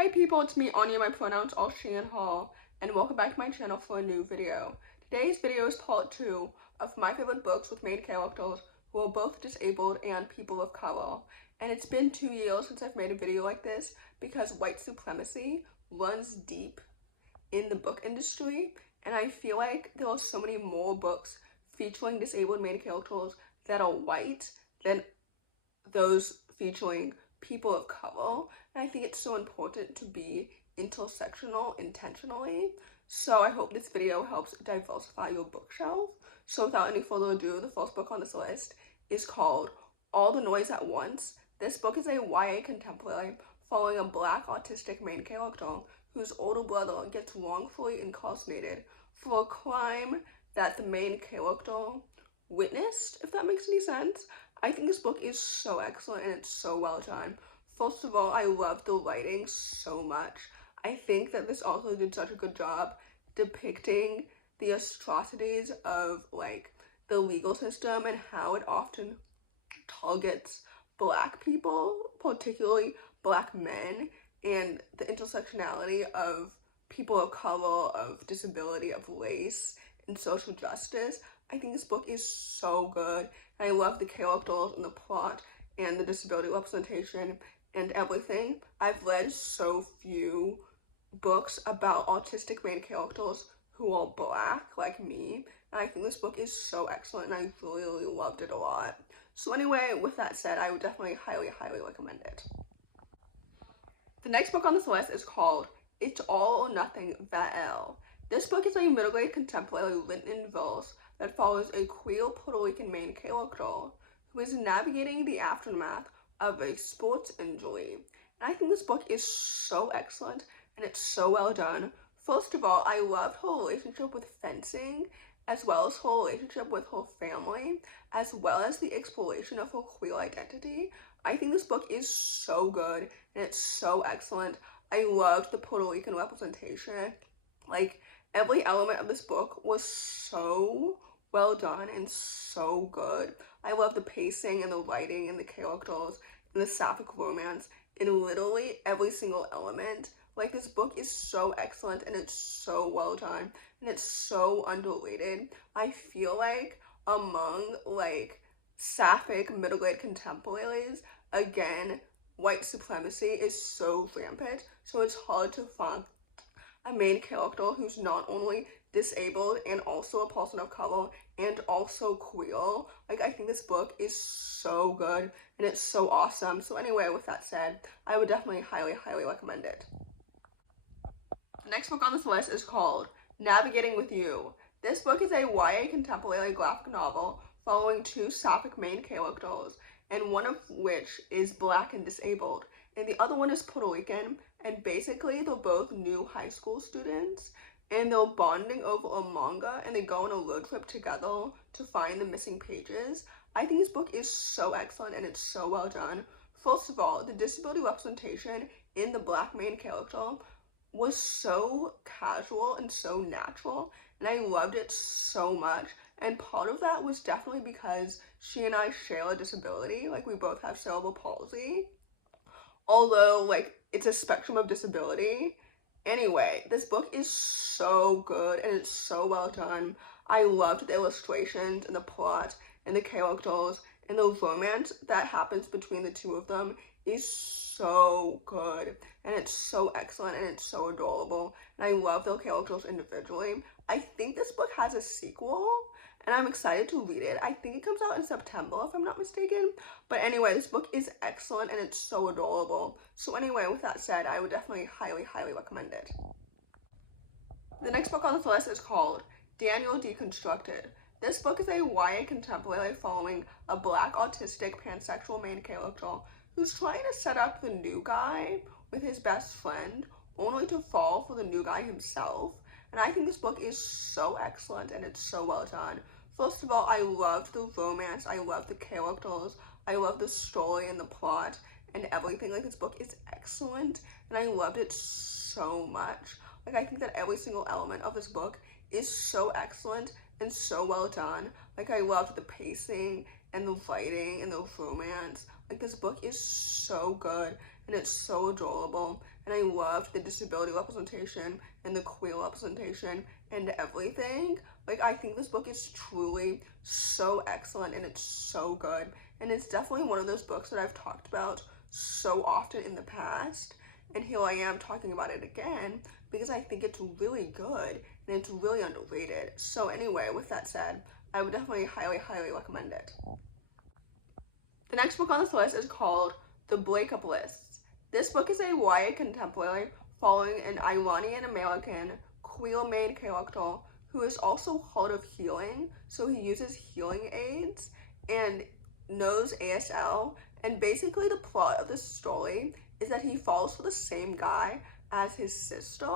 Hi people, it's me Anja, my pronouns all she and her, and welcome back to my channel for a new video. Today's video is part 2 of my favorite books with main characters who are both disabled and people of color. And it's been 2 years since I've made a video like this because white supremacy runs deep in the book industry, and I feel like there are so many more books featuring disabled main characters that are white than those featuring people of color, and I think it's so important to be intersectional intentionally. So I hope this video helps diversify your bookshelf. So without any further ado, the first book on this list is called All the Noise at Once. This book is a YA contemporary following a black autistic main character whose older brother gets wrongfully incarcerated for a crime that the main character witnessed, if that makes any sense. I think this book is so excellent and it's so well done. First of all, I love the writing so much. I think that this author did such a good job depicting the atrocities of like the legal system and how it often targets black people, particularly black men, and the intersectionality of people of color, of disability, of race, and social justice. I think this book is so good. I love the characters and the plot and the disability representation and everything. I've read so few books about autistic main characters who are black like me, and I think this book is so excellent and I really loved it a lot. So anyway, with that said, I would definitely highly recommend it. The next book on this list is called It's All or Nothing, Vale. This book is a middle-grade contemporary written in verse that follows a queer Puerto Rican main character who is navigating the aftermath of a sports injury. And I think this book is so excellent and it's so well done. First of all, I loved her relationship with fencing, as well as her relationship with her family, as well as the exploration of her queer identity. I think this book is so good and it's so excellent. I loved the Puerto Rican representation. Like, every element of this book was so well done and so good. I love the pacing and the writing and the characters and the sapphic romance in literally every single element. Like, this book is so excellent and it's so well done and it's so underrated. I feel like among like sapphic middle-grade contemporaries, again, white supremacy is so rampant, so it's hard to find a main character who's not only disabled and also a person of color and also queer. Like, I think this book is so good and it's so awesome. So anyway, with that said, I would definitely highly recommend it. The next book on this list is called Navigating with You. This book is a YA contemporary graphic novel following two sapphic main characters, and one of which is black and disabled, and the other one is Puerto Rican, and basically they're both new high school students, and they're bonding over a manga, and they go on a road trip together to find the missing pages. I think this book is so excellent and it's so well done. First of all, the disability representation in the black main character was so casual and so natural, and I loved it so much. And part of that was definitely because she and I share a disability. Like, we both have cerebral palsy, although like it's a spectrum of disability. Anyway, this book is so good and it's so well done. I loved the illustrations and the plot and the characters, and the romance that happens between the two of them is so good and it's so excellent and it's so adorable, and I love their characters individually. I think this book has a sequel and I'm excited to read it. I think it comes out in September if I'm not mistaken. But anyway, this book is excellent and it's so adorable. So anyway, with that said, I would definitely highly recommend it. The next book on this list is called Daniel Deconstructed. This book is a YA contemporary following a black autistic pansexual main character who's trying to set up the new guy with his best friend, only to fall for the new guy himself. And I think this book is so excellent and it's so well done. First of all, I loved the romance, I loved the characters, I loved the story and the plot and everything. Like, this book is excellent and I loved it so much. Like, I think that every single element of this book is so excellent and so well done. Like, I loved the pacing and the writing and the romance. Like, this book is so good and it's so adorable, and I loved the disability representation and the queer representation and everything. Like, I think this book is truly so excellent, and it's so good, and it's definitely one of those books that I've talked about so often in the past, and here I am talking about it again because I think it's really good and it's really underrated. So anyway, with that said, I would definitely highly recommend it. The next book on this list is called The Breakup List. This book is a YA contemporary following an Iranian-American queer main character who is also hard of hearing, so he uses hearing aids and knows ASL, and basically the plot of this story is that he falls for the same guy as his sister.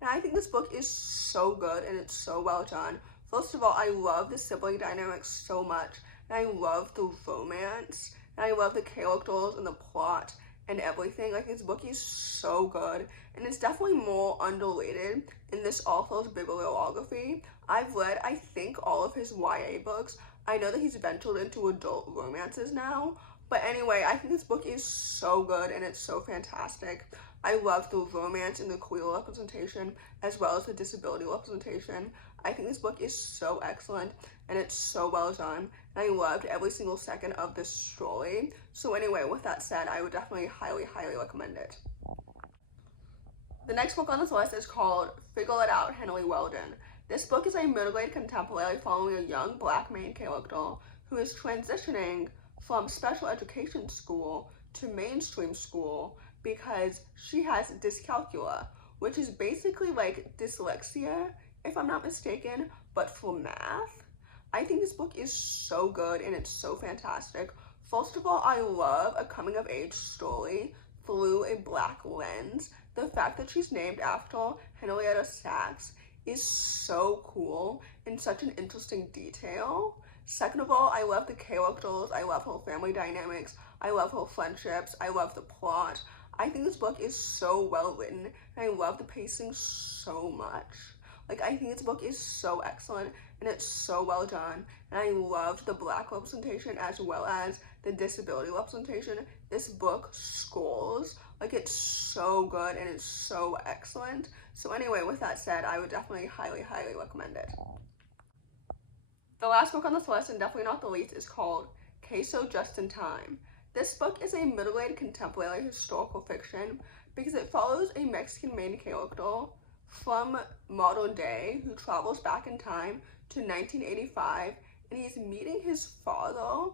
And I think this book is so good and it's so well done. First of all, I love the sibling dynamics so much, and I love the romance, and I love the characters and the plot and everything. Like, this book is so good, and it's definitely more underrated in this author's bibliography. I've read, I think, all of his YA books. I know that he's ventured into adult romances now, but anyway, I think this book is so good and it's so fantastic. I love the romance and the queer representation as well as the disability representation. I think this book is so excellent and it's so well done, and I loved every single second of this story. So anyway, with that said, I would definitely highly recommend it. The next book on this list is called Figure It Out, Henri Weldon. This book is a middle-grade contemporary following a young black main character who is transitioning from special education school to mainstream school because she has dyscalculia, which is basically like dyslexia, if I'm not mistaken, but for math. I think this book is so good and it's so fantastic. First of all, I love a coming-of-age story through a black lens. The fact that she's named after Henrietta Sacks is so cool and such an interesting detail. Second of all, I love the characters, I love her family dynamics, I love her friendships, I love the plot. I think this book is so well written, and I love the pacing so much. Like, I think this book is so excellent, and it's so well done, and I loved the black representation as well as the disability representation. This book scores. Like, it's so good, and it's so excellent. So anyway, with that said, I would definitely highly recommend it. The last book on this list, and definitely not the least, is called Queso Just in Time. This book is a middle-aged contemporary historical fiction because it follows a Mexican main character from modern day who travels back in time to 1985, and he's meeting his father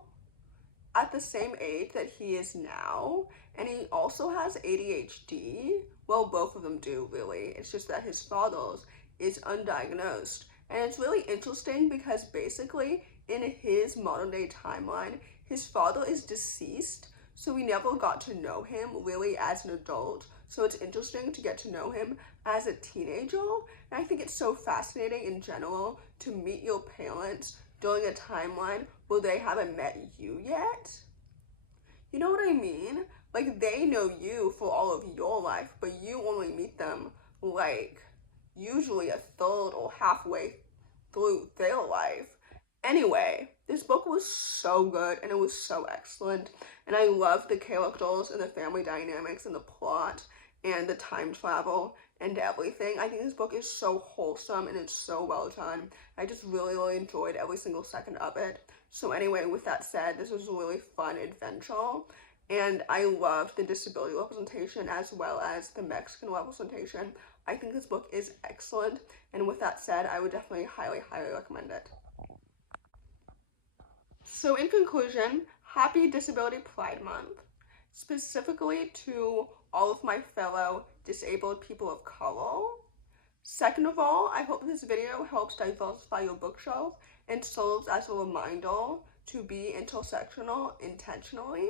at the same age that he is now, and he also has ADHD. Well, both of them do, really. It's just that his father's is undiagnosed. And it's really interesting because basically in his modern day timeline, his father is deceased, so we never got to know him really as an adult. So it's interesting to get to know him as a teenager, and I think it's so fascinating in general to meet your parents during a timeline where they haven't met you yet. You know what I mean? Like, they know you for all of your life, but you only meet them like usually a third or halfway through their life. Anyway, this book was so good and it was so excellent, and I loved the characters and the family dynamics and the plot and the time travel and everything. I think this book is so wholesome and it's so well done. I just really enjoyed every single second of it. So anyway, with that said, this was a really fun adventure, and I loved the disability representation as well as the Mexican representation. I think this book is excellent, and with that said, I would definitely highly recommend it. So in conclusion, happy Disability Pride Month, specifically to all of my fellow disabled people of color. Second of all, I hope this video helps diversify your bookshelf and serves as a reminder to be intersectional intentionally.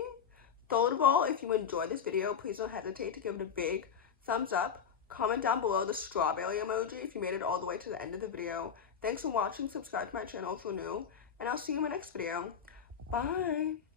Third of all, if you enjoyed this video, please don't hesitate to give it a big thumbs up. Comment down below the strawberry emoji if you made it all the way to the end of the video. Thanks for watching, subscribe to my channel if you're new, and I'll see you in my next video. Bye!